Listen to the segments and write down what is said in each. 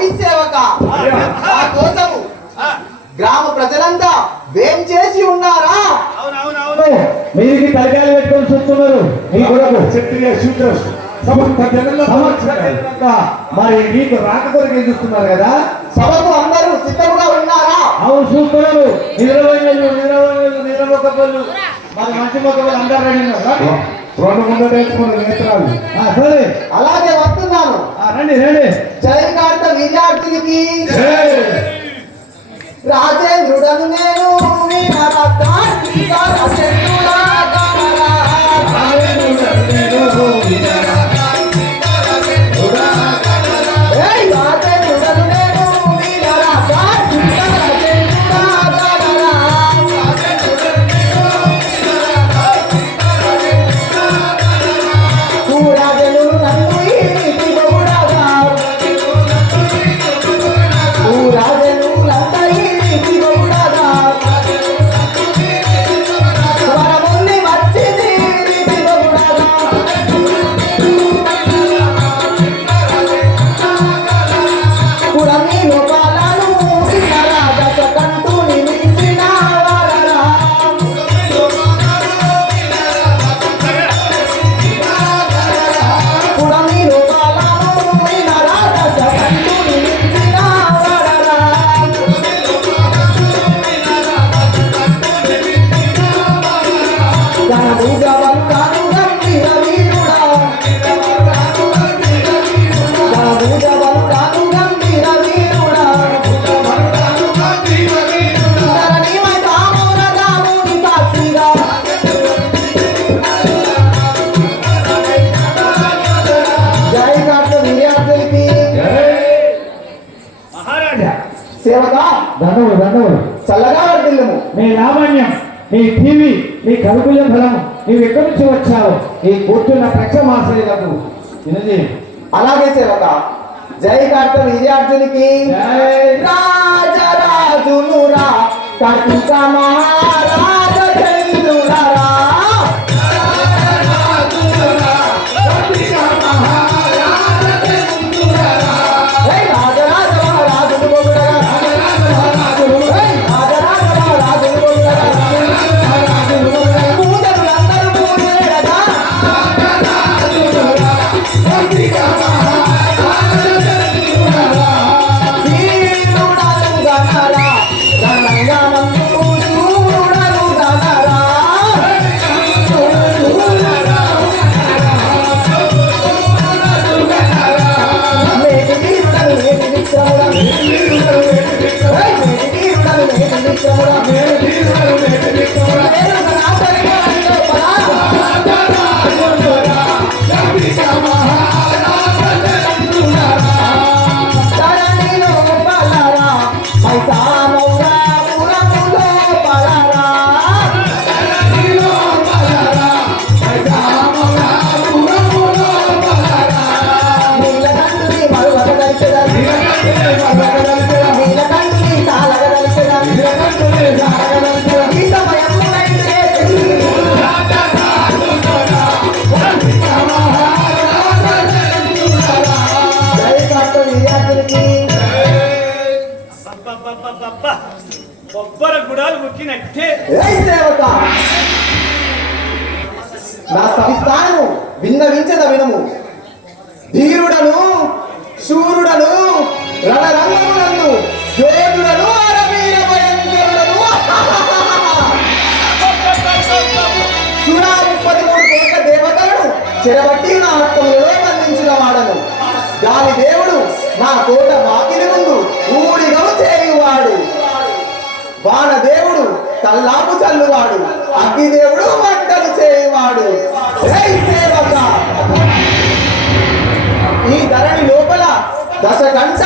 ఓయ్ సేవక, నా కోసము గ్రామ ప్రజలంతా వేం చేసి ఉన్నారా? మీరికి తలకాయలు పెట్టుకొని చూస్తున్నారు. మీ కొరకు క్షత్రియ శూద్ర మరి మీకు రాక కొరకు ఏం చూస్తున్నారు కదా? సభకు అందరూ సిద్ధంగా ఉన్నారా? అవును, చూస్తున్నారు. నిద్రమొక్కలు మరి మంచి మొక్కలు అందరూ రెడీ ఉన్నారు. రెండు ముందర నేత్రాలు. సరే, అలాగే వస్తున్నాను. రండి రండి. జయకాంత విద్యార్థులకి రాజేంద్రుడను నేను చల్లగా వర్ధిల్లుము. నీ లావణ్యం, నీ టీవీ, నీ కలుపుల ఫలం, నీవు ఎక్కడి నుంచి వచ్చావు? ఈ కూర్చున్న ప్రక్షమాశ్రయులకు అలాగే సేవక. జయకాంత విద్యార్థునికి రాజరాజునురా కటిక మహారాజ చంద్రులరా నా సవిస్తాను విన్నవించద వినము. ధీరుడను శూరుడను రణరంగమునందు యోధుడను అరవీర భయంకరుడను సురా 33 కోట్ల దేవతలను చెరబట్టి నా హస్తములలో బంధించిన వాడను. గాలి దేవుడు నా కోట వాకిలి ముందు ఊడిగము చేయువాడు. వానదేవుడు కల్లాపు చల్లువాడు. అగ్నిదేవుడు వంటలు చేయువాడు. ఈ ధరణి లోపల దశకంఠ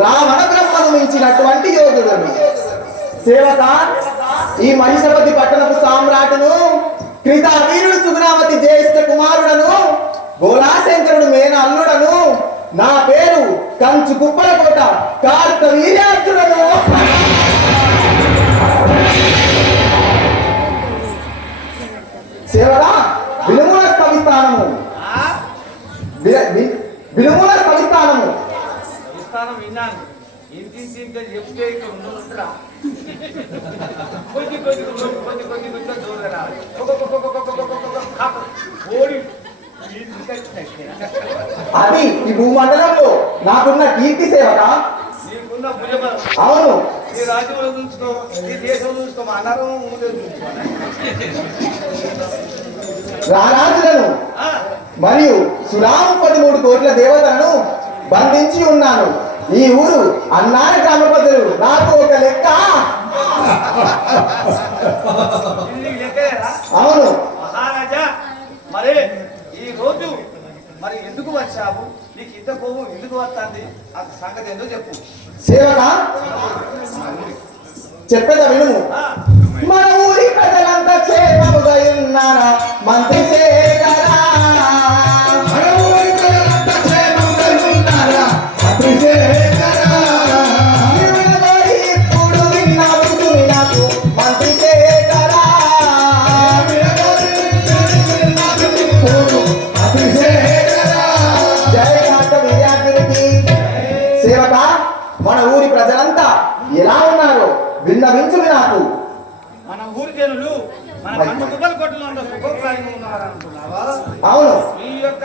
రావణ బ్రహ్మను మించినటువంటి యోధుడను. సేవక, ఈ మహిషపతి పట్టణపు సామ్రాటును, కృతావీరుడు సుగుణావతి జ్యేష్ఠ కుమారుడను, గోలాశంకరుడు మేన అల్లుడను, నా పేరు కంచు కుప్పల కోట కార్తవీర్యార్జునను. సేవగా విలుమూల స్థవిస్థానము, విలుమూల స్థవిస్థానము అంతగానో విన్నాను. ఇంటి చెప్తే ఇక్కడ ఉండరా కొద్ది దూరం ఓడి అది ఈ భూమండలంలో నాకున్న కీర్తి సేవక. నీకున్న భుజబలం. అవును. ఈ రాజ్యంలో చూసుకో, ఈ దేశంలో చూసుకో, మా అన్నారం రారాజులను మరియు సురాము 13 కోట్ల దేవతలను బంధించి ఉన్నాను. ఈ ఊరు అన్నార గ్రామ ప్రజలు నాకు ఒక లెక్క. అవును మహారాజా. మరి ఈ రోజు మరి ఎందుకు వచ్చావు? నీకు ఇంత కోపం ఎందుకు వస్తుంది? ఆ సంగతి ఎందుకు చెప్పు. సేవక చెప్పేదా వినుము. మన ఊరి ప్రజలంతా క్షేమముగా ఉన్నారా మంత్రి శేఖరా. మన ఊరి ప్రజలంతా క్షేమముగా ఉన్నారా మంత్రి శేఖరా. ఇప్పుడు విన్నావు నాకు మంత్రి శేఖరా. మంత్రి శేఖరా. జై కాంత విద్యార్థులకి. సేవక మన ఊరి ప్రజలంతా ఎలా ఉన్నారో విన్నవించుని నాకు. మన ఊరి జనులు మన పంట కుప్పలు కొట్టులో ఉన్న సుఖప్రాయంగా ఉన్నారంటున్నావా? అవును. ఈ యొక్క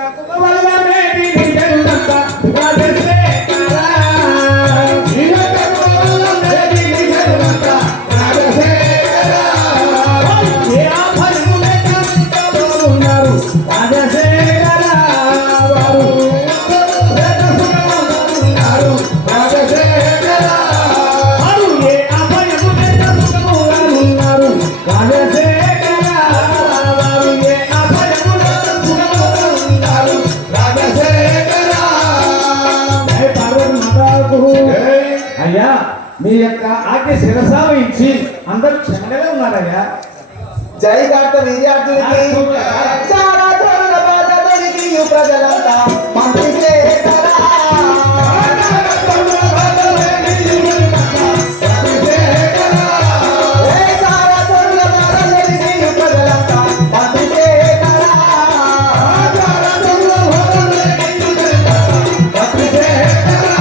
అయ్యా మీ యొక్క ఆజ్ఞ శిరసావహించి అందరూ క్షమగా ఉన్నారయ్యా. జై కాంత విద్యార్థులకి. చాలా చోట్ల బాధపడికి ఈ ప్రజలంతా మంత్రి శేఖరా. చాలా చోట్ల బాధపడికి ఈ ప్రజలంతా మంత్రి శేఖరా. మంత్రి శేఖరా.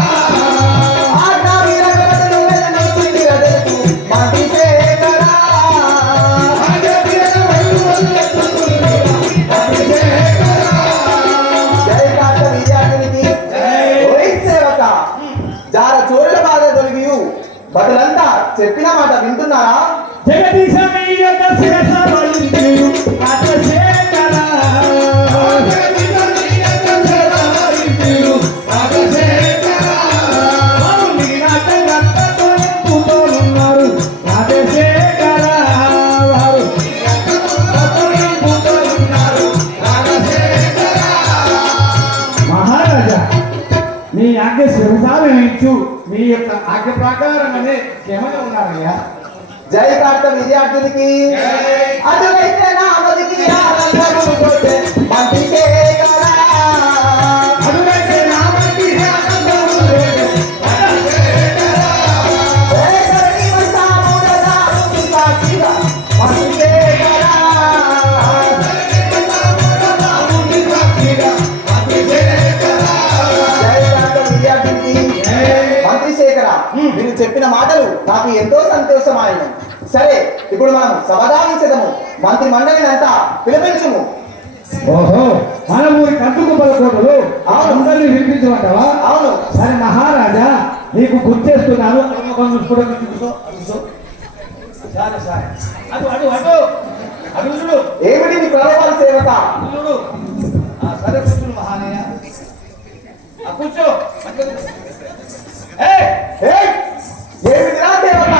ఆజ్ఞా వీరగణను వెన్నొచ్చింది రదకు మంత్రి శేఖరా. జై కాంత విద్యార్థులకి. ఓయ్ సేవక జార చోళ్ళ బాధ తొలగియు బదులంతా చెప్పిన మాట వింటున్నారా? జగదీశ మీ యొక్క శిరసావహించి రాజశేఖరా. మహారాజా మీ ఆజ్ఞ శిరసావహించు మీ యొక్క ఆజ్ఞ ప్రకారంగానే క్షేమంగా ఉన్నారయ్యా. జై కాంత విద్యార్థులకి. అటువైతే నా బతికి ఆనందము కొట్టే మంత్రి శేఖరా. అటువైతే నా బతికి ఆనందము కొట్టే మంత్రి శేఖరా. ఏకరికి వస్తాము కదా సాక్షిగా మంత్రి శేఖరా. జై కాంత విద్యార్థులకి. మంత్రి శేఖర మీరు చెప్పిన మాటలు నాకు ఎంతో సంతోషమాయను. సరే ఇప్పుడు మనం సమాధానించదము. మంత్రి మండలిని అంతా పిలిపించుము. ఓహో మన ఊరి కంటుకు పదకొండలు అందరినీ వినిపించమంటావా? అవును. సరే మహారాజా నీకు గుర్తేస్తున్నాను. సరే సరే అటు అటు అటు అటు చూడు. ఏమిటి నీ ప్రలోభాల సేవక? చూడు. సరే కూర్చుని మహానయ్య. కూర్చో. ఏమిటిరా సేవక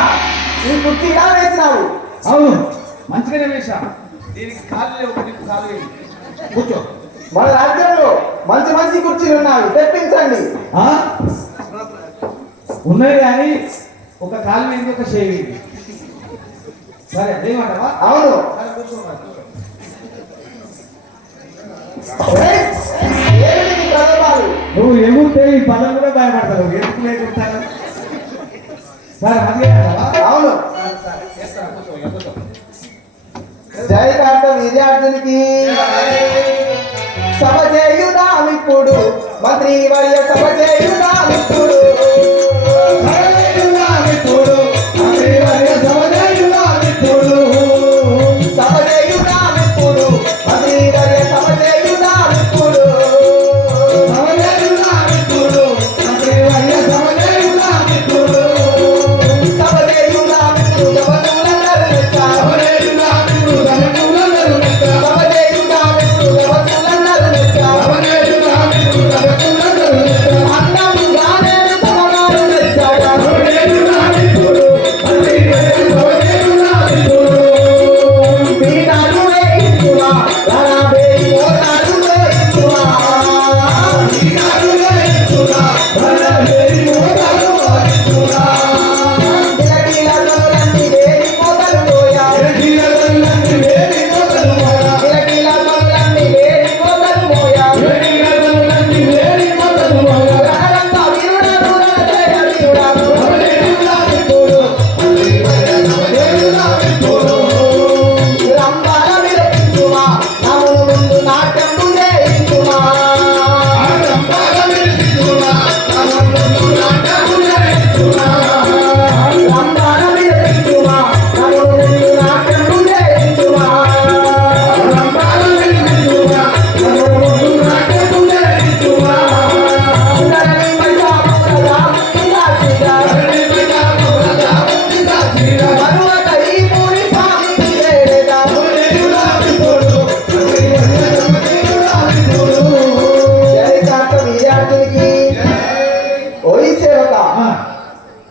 ఈ కుర్చీ ఇలా వేసినావు? అవును మంచిగానే వేశా. దీనికి కాలు లేవు, దీనికి కాలు వేయి. కూర్చో. మన రాజ్యంలో మంచి మంచి కుర్చీలు ఉన్నాయి, తెప్పించండి. ఆ? ఉన్నాయి కానీ ఒక కాలు మీద ఒక చేయి. సరే అదేమంటావా? అవును. సరే కూర్చోమా. ఏమిటి నీ ప్రలోభాలు? నువ్వు ఎగురితే ఈ పదం కూడా భయపడతావు. ఎందుకు లేకుంటాను? సరే అదే అవును. జై కాంత విద్యార్థునికి. సభ చేయుదామిప్పుడు మంత్రి వర్య సభ చేయుదామిప్పుడు.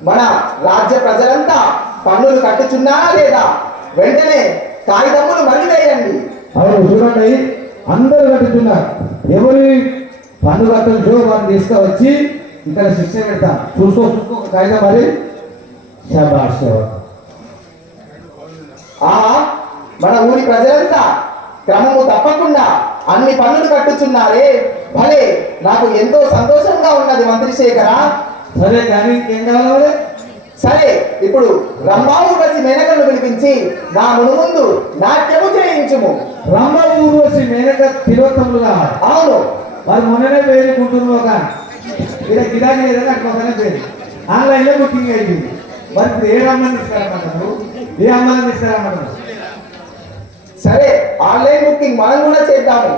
మన రాజ్య ప్రజలంతా పన్నులు కట్టుచున్నారా లేదా? వెంటనే కాగితములు మళ్ళీ వేయండి. అవును, చూడండి, అందరూ కట్టుతున్నారు. ఎవరి పన్ను కట్టలు వారిని తీసుకువచ్చి ఇక్కడ శిక్ష పెడతాం. చూసుకో ఒక కాగితం మరి. శాబాష్. మన ఊరి ప్రజలంతా క్రమము తప్పకుండా అన్ని పన్నులు కట్టుచున్నారే. భలే, నాకు ఎంతో సంతోషంగా ఉన్నది మంత్రి శేఖర. సరే కానీ ఇంకేం కావాలి? సరే, ఇప్పుడు రంభావు ఊర్వశి మేనకను పిలిపించి నా ముందు నాట్యము చేయించుము. రంభ ఊర్వశి మేనక తిరోత్తములు కావాలి. అవును, మరి మొన్ననే పేరుకుంటున్నావు ఒక ఇలా గిరాకీ లేదని అక్కడ ఒకనే పేరు ఆన్లైన్లో బుకింగ్ అయిపోయింది. మరి ఇప్పుడు ఏ అమ్మాయిని ఇస్తారన్నమాట? ఏ అమ్మాయిని ఇస్తారన్నమాట? సరే, ఆన్లైన్ బుకింగ్ మనం కూడా చేద్దాము.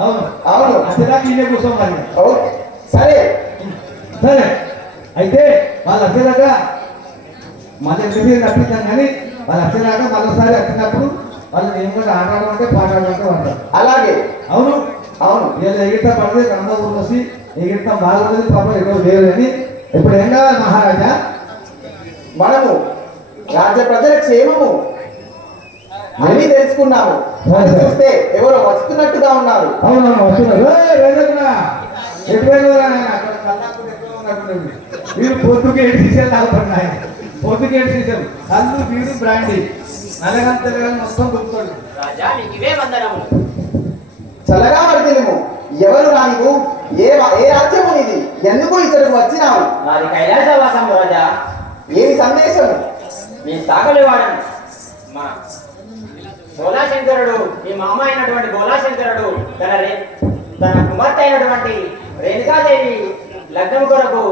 అవును అవును, అసలు ఇదే కూర్చోం మరి. ఓకే, సరే సరే, అయితే వాళ్ళు వచ్చేదాకా మళ్ళీ ఎన్ని తప్పిస్తాం కానీ వాళ్ళు వచ్చేదాకా మళ్ళీసారి వచ్చినప్పుడు వాళ్ళు నేను కూడా ఆడాలంటే పాడాలంటే ఉంటారు. అలాగే. అవును అవును, వీళ్ళు ఎగిరితా పడితే రంభ ఊర్వశి ఎగిరితా బాగుంది పాపం ఎక్కడో లేదని. ఇప్పుడు ఏం కావాలి మహారాజా? మనము రాజ్య ప్రజల క్షేమము అన్ని తెలుసుకున్నాము. అది చూస్తే ఎవరో వస్తున్నట్టుగా ఉన్నారు. అవునవును, వస్తున్నారు. మీరు పొద్దుకు 7 సీసాలు తాగుతున్నాయి. పొద్దుకు 7 సీసాలు కళ్ళు బీరు బ్రాండీ నల్లగంత మొత్తం గుర్తుకోండి. రాజా మీకు ఇవే వందనములు. చల్లగా వర్తిల్లుము. ఎవరు రానివు? ఏ రాజ్యము నీది? ఎందుకు ఇక్కడికి వచ్చినావు? నాది కైలాసవాసము రాజా. ఏమి సందేశము? మీ సాగలి వాడను మా గోలాశంకరుడు, మీ మామ అయినటువంటి గోలాశంకరుడు తన కుమార్తె అయినటువంటి రేణుకాదేవి లగ్నం కొరకు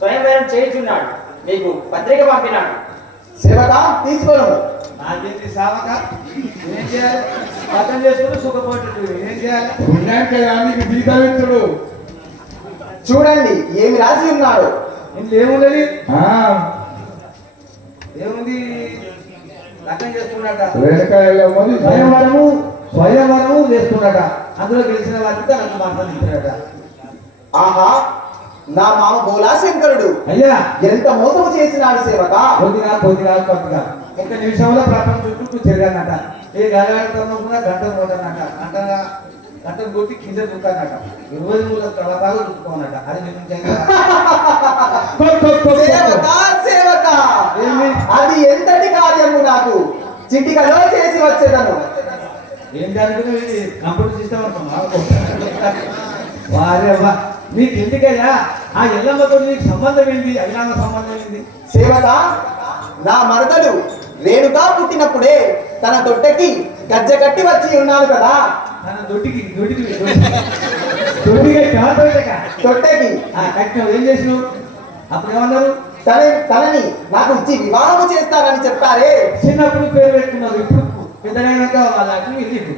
స్వయంవరం చేయుచున్నాడు. మీకు పత్రిక పంపినాడు. సేవక తీసుకోను. నాకేంటి సావక? ఏం చేయాలి? అర్థం చేసుకుని సుఖపడుతు ఏం చేయాలి? పుణ్యానికి జీతమిత్రుడు చూడండి ఏమి రాసి ఉన్నాడు. ఇంట్లో ఏముంది? ఏముంది? లగ్నం చేస్తున్నట. స్వయంవరము చేస్తున్నట. అందులో గెలిచిన వారికి తనకు మాత్రం ఇస్తున్నట. ఆహా, నా మామ బోలాశంకరుడు అయ్యా ఎంత మోసము చేసినాడు సేవక. కొద్దిగా కొద్దిగా ఒక నిమిషంలో ప్రపంచం చుట్టూ తిరగానట. ఏ గంటలో కూడా గంట పోతానట. గంటను కొట్టి కింద దుక్కానట. 23 తలపాలు దుక్కుకోనట. అది సేవక, అది ఎంతటి కార్యము? నాకు చిటికలో చేసి వచ్చేదను. ఏం జరుగుతుంది? కంప్యూటర్ సిస్టమ్ వారేవా నీకు ఎందుకయ్యా? ఆ ఎల్లమ్మతో నీకు సంబంధం ఏంది? అయ్యామ సంబంధం ఏంది? సేవక, నా మరదలు రేణుకా పుట్టినప్పుడే తన తొట్టెకి గజ్జ కట్టి వచ్చి ఉన్నాడు కదా. తన దొడ్డికి తొట్టెకి కట్టినావు. ఏం చేసినావు? అప్పుడు ఏమన్నారు? తనని నాకు ఇచ్చి వివాహము చేస్తానని చెప్పారే. చిన్నప్పుడు పేరు పెట్టుకున్నారు. ఇప్పుడు పెద్దనైనాక వాళ్ళకి వెళ్ళింది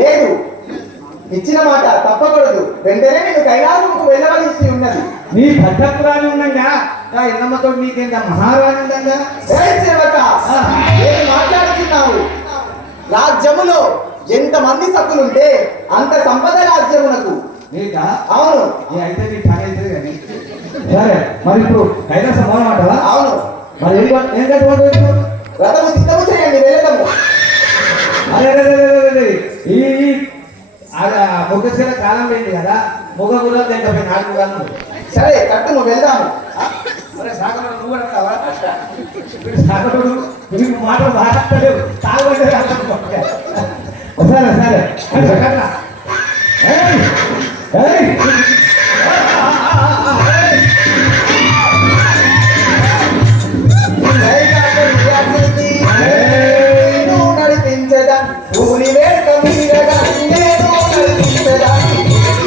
లేదు. ఇచ్చిన మాట తప్పకూడదు. వెంటనే నేను కైలాసముకు వెళ్ళవలసి ఉన్నది. నీ భద్రపురాణి ఉండగా ఎన్నమ్మతో నీకేంత మహారాణి ఉండగా? సేవక, ఏం మాట్లాడుతున్నావు? రాజ్యములో ఎంతమంది సక్కులుంటే అంత సంపద రాజ్యమునకు. నీకా? అవును. అయితే నీ పని అవుతుంది కానీ. సరే, మరి ఇప్పుడు కైలాసం పోవాలంటావా? అవును. మరి ఏం కట్టుకోవాలి? రథము సిద్ధము చేయండి, వెళ్ళదము. అరే ఈ ముఖశీల కాలం లేని కదా. ముఖ గుర్రం తింటే 4 గుర్రాలు. సరే, కట్టును, వెళ్దాము. మరి సాగరుడు నువ్వు కూడా అంటావా? సాగరుడు నీకు మాటలు మాట్లాడలేవు. తాగబట్టే సరే నేను నడిపించదా ఊరి వేట మీరగా, నేను నడిపించదా,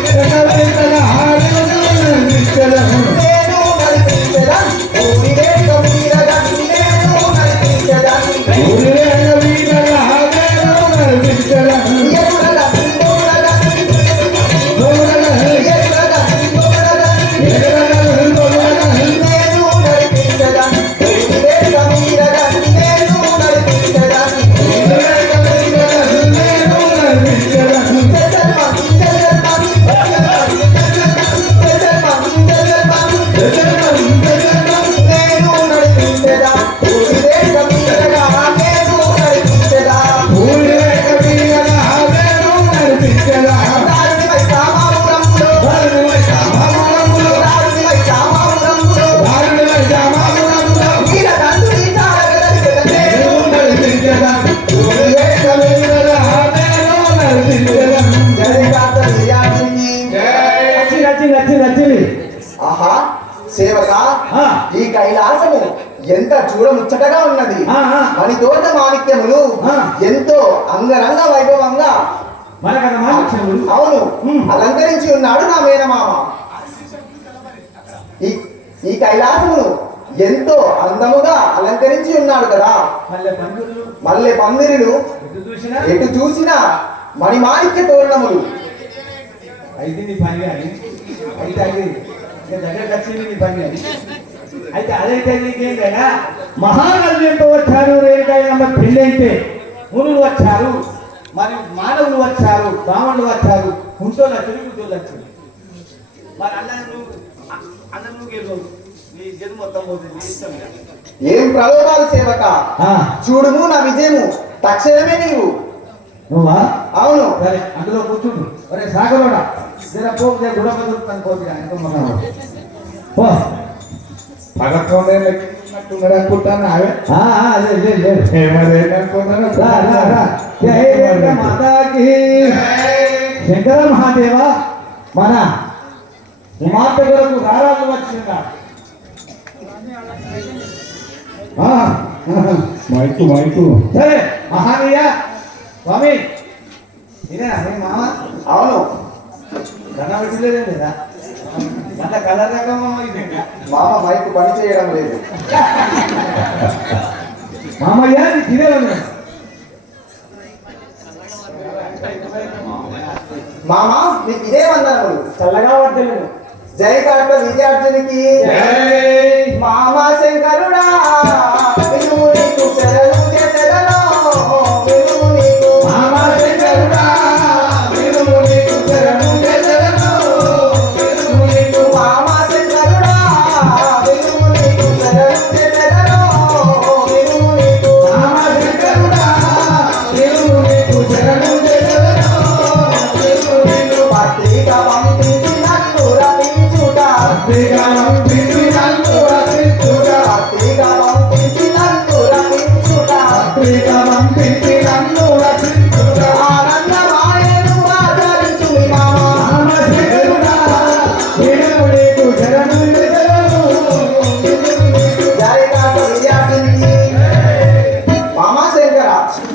నేను నడిపించదా ఊరి వేట మీరగా, నేను నడిపించదా. నేను సేవక ఆ. ఈ కైలాసము ఎంత చూడముచ్చటగా ఉన్నది. ఆ, ఆ. మణితోట మాణిక్యములు ఆ. ఎంతో అంగరంగ వైభవంగా మనకన్నా మాణిక్యములు. అవును ఉమ్. అలంకరించి ఉన్నాడు నా మేనమామ. ఈ కైలాసమును ఎంతో అందముగా అలంకరించి ఉన్నాడు కదా. మళ్ళీ పండుగలు మల్లె పందిరులు ఎటు చూసినా ఎటు చూసినా మణిమాణిక్య తోరణములు. అయితే నీ పని కానీ అయితే అది ఇక దగ్గరకు వచ్చింది నీ పని కానీ అయితే అదైతే నీకేంటైనా మహానవ్యంతో వచ్చారు. రేణుకాయలమ్మ పెళ్ళి అయితే మునులు వచ్చారు, మరి మానవులు వచ్చారు, బ్రాహ్మణులు వచ్చారు, కుంటోళ్ళు వచ్చారు, గుంటోళ్ళు వచ్చారు. మరి అందరూ గెలవు నీ జన్మ మొత్తం పోతుంది నీ ఇష్టం ఇక. ఏం ప్రలోభాలు సేవక. ఆ, చూడుము నా విజయము తక్షణమే నీవు. నువ్వా? అవును సరే అందులో కూర్చుండు. ఒరే సాగరోడా జర పో, జర గుడప దొరుకుతాను పోతుగా ఎంతో మగవాడు. పో. పదకొండే లెక్కినట్టున్నాడు అనుకుంటాను నావే లేదు లేదు లేదు. ఏమనుకుంటున్నాను రా, రా, రా. జై రేణుక మాతాకి. శంకర మహాదేవ మన కుమార్తె కొరకు గారాలు వచ్చిందా? మైకు మైకు సరే మహానీయ స్వామి ఇదేనా మీ మామ? అవును దండ పెట్టలేదే లేదా? అంత కలర్ రకం ఇదేనా? మామ మైకు పని చేయడం లేదు. మామయ్య నీకు ఇదే ఉంది. మామ నీకు ఇదే వందనములు. చల్లగా వర్ధలను. జై కార్త విజయార్జునికి. మామ శంకరుడా వినుము నీకు శరణు చేసెదను. వినుము నీకు మామ శంకరుడా వినుము నీకు శరణు చేసెదను. వినుము నీకు మామ శంకరుడా వినుము నీకు శరణు చేసెదను. వినుము నీకు మామ శంకరుడా వినుము నీకు శరణు చేసెదను. వినుము నీకు పత్రిక పంపించి నన్ను రపించుట. పత్రిక పంపించి నన్ను రక్షించుట. పత్రిక పంపించి నన్ను రపించుట. పత్రిక పంపించి నన్ను రక్షించుట. ఆనందమాయను ఆచరించు మామ. మామ శంకరుడా వినుము నీకు శరణు చేసెదను. జై కార్త విజయార్జునికి. మామ శంకర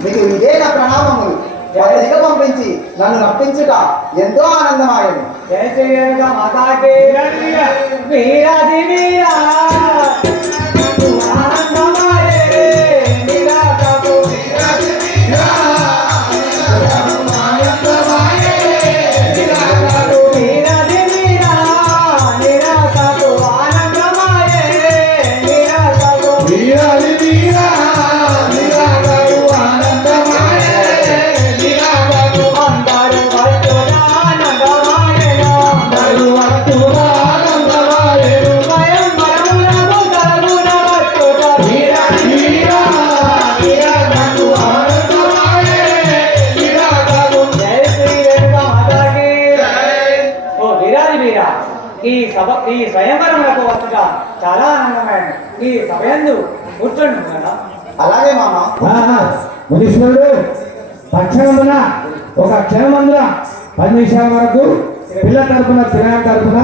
నీకు ఇదే నా ప్రణామములు. పత్రిక పంపించి నన్ను రప్పించుట ఎంతో ఆనందమాయను. జై శ్రీ రేణుక మాతాకి. వీరాది వీరా ఆనందమాయే నిరాకపు. వీరాది వీరా ఆనందమాయే నిరాకపు. వీరాది వీరా నిరాకపు ఆనందమాయే నిరాకపు. వీరాది వీరా నిరాకరు ఆనందమాయే నిరాకరు. అందరూ వస్తున్నా ఆనందమాయెను. అందరూ వస్తున్నా ఆనందమాయెను. స్వయం మరమునకు కలుగున వస్తుట. వీరాది వీరా నిరాకరు ఆనందమాయే నిరాకరు. జై శ్రీ రేణుక మాతాకి. ఓ వీరాది వీరా, ఈ స్వయంవరములకు వస్తుట చాలా ఆనందమైనది. ఈ సభయందు కూర్చోండి కదా. అలాగే మామ. మునీశ్వరుడు పక్షమందున ఒక క్షణమందున 10 నిమిషాల వరకు పిల్ల తరపున పిల్లల తరపున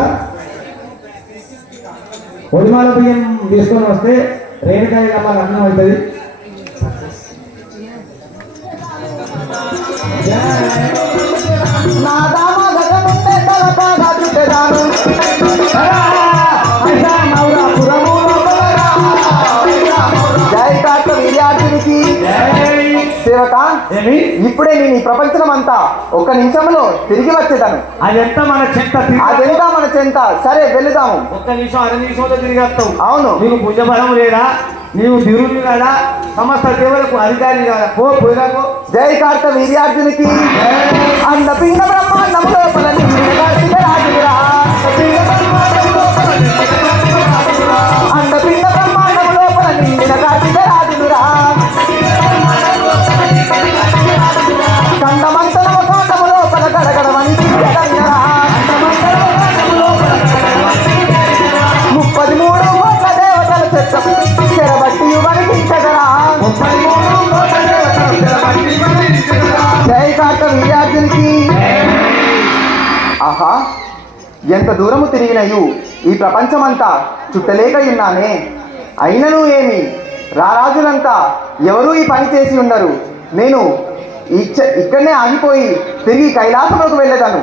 ఒడిమాల బియ్యం తీసుకొని వస్తే రేణుకాయ అమ్మ లగ్నం అవుతుంది. నా దామ గగనుంటే తలపాగా చుట్టెదాను. జై కార్త విజయార్జునికి. సేవక ఇప్పుడే నేను ఈ ప్రపంచం అంతా ఒక్క నిమిషంలో తిరిగి వచ్చేదాను. అదెంత మన చెత్త అదెంత మన చెంత. సరే వెళుదాము. ఒక్క నిమిషం 2 నిమిషంలో తిరిగి వస్తావు. అవును నీకు పూజ బలం లేదా? నీవు దేవుడివి కదా, సమస్త దేవులకు అధికారి కదా. పోయిరాకో. జై కార్త వీర్యార్జునికి. అండపిండ బ్రహ్మాండము లోపల నిండిన కార్తీక రాజురా. అండపిండ బ్రహ్మాండము లోపల నిండిన కార్తీక రాజురా. కండమంతనము కాండము లోపల గడగడమని తిరగడరా. 33 కోట్ల దేవతల చెత్త చెరబట్టి వణికించగరా. జై కార్త విద్యార్థులకి. ఆహా ఎంత దూరము తిరిగినయు ఈ ప్రపంచమంతా చుట్టలేకయున్నానే. అయినను ఏమి, రారాజులంతా ఎవరూ ఈ పని చేసి ఉండరు. నేను ఇక్కడనే ఆగిపోయి తిరిగి కైలాసంలోకి వెళ్ళేదాను.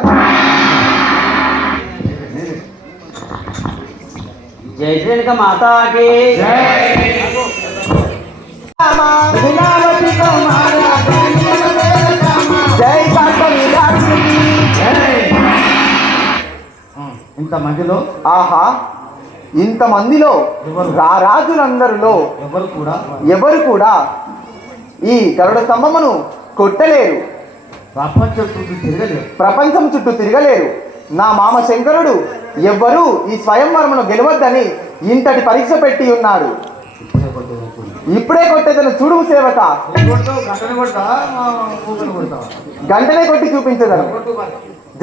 జై శ్రీక మాతాకి జై కార్తవీర్యార్జునికి. ఇంత మధ్యలో ఆహా, ఇంతమందిలో రారాజులందరిలో ఎవరు కూడా ఈ గరుడ స్తంభమును కొట్టలేరు, ప్రపంచం చుట్టూ తిరగలేరు. నా మామ శంకరుడు ఎవ్వరూ ఈ స్వయంవరమును గెలవద్దని ఇంతటి పరీక్ష పెట్టి ఉన్నాడు. ఇప్పుడే కొట్టేదను చూడు సేవక, గంటనే కొట్టి చూపించదను.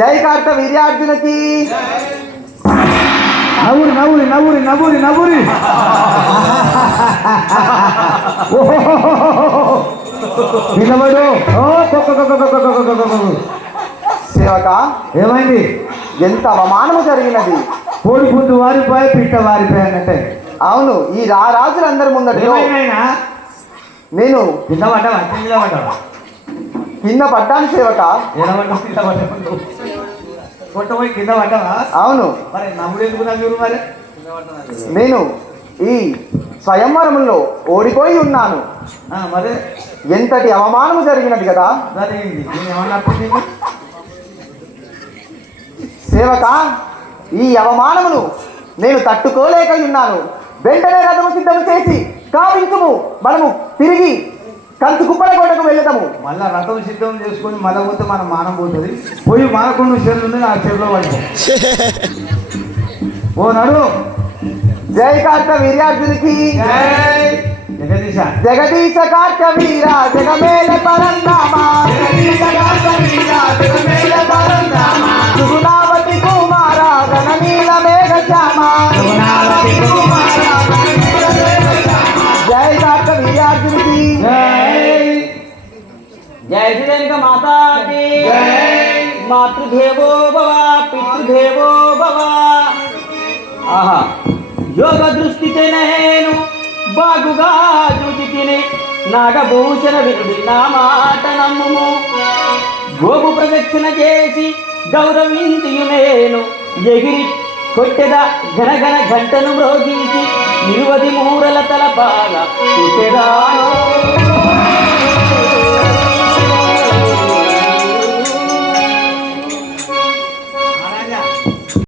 జై కార్త వీర్యార్జునకి. నవ్వురి నవ్వురి నవ్వురి నవ్వురి నవ్వురి నిలబడు. సేవక, ఏమైంది? ఎంత అవమానము జరిగినది. కోడి పుందు వారిపోయి పిట్ట వారిపోయానంటే. అవును, ఈ రాజులందరి ముందటిలో నేను కింద పడ్డావా? కింద పడ్డావా? కింద పడ్డాను సేవక. ఎడబడ్డా కింద పడ్డా కొట్టపోయి కింద పడ్డావా? అవును. మరి నమ్ముడు ఎందుకు నవ్వురు? మరి నేను ఈ స్వయంవరములో ఓడిపోయి ఉన్నాను. మరి ఎంతటి అవమానము జరిగినది కదా. జరిగింది. ఏమన్నా సేవక, ఈ అవమానమును నేను తట్టుకోలేక ఉన్నాను. వెంటనే రథము సిద్ధము చేసి కావించుము, మనము తిరిగి కంచు కుప్పల కోటకు వెళ్తాము. మళ్ళా రథం సిద్ధం చేసుకొని మళ్ళీ పోతే మన మానం పోతుంది. పోయి మానకుండా చెరువు ఉంది, ఆ చెరువులో పడిపో. ఓ నడు. జై కార్త వీర్యార్జునికి. జగదీశ జగదీశ కార్త వీర జగమేల పరంధామా. సుగుణావతి కుమార గణనీల మేఘ శ్యామ. జై కార్త వీర్యార్జునికి. జై శ్రీక మాతాకి. మాతృదేవో భవ పితృదేవో భవ. ఆహా, యోగ దృష్టి నేను బాగుగా చూచి తిని నాగభూషణ వినుడి నా మాట నమ్ముము. గోపు ప్రదక్షిణ చేసి గౌరవించియు నేను ఎగిరి కొట్టెద ఘనఘన గంటను మ్రోగించి 20 మూరల తల బాగా కుట్టెదాను.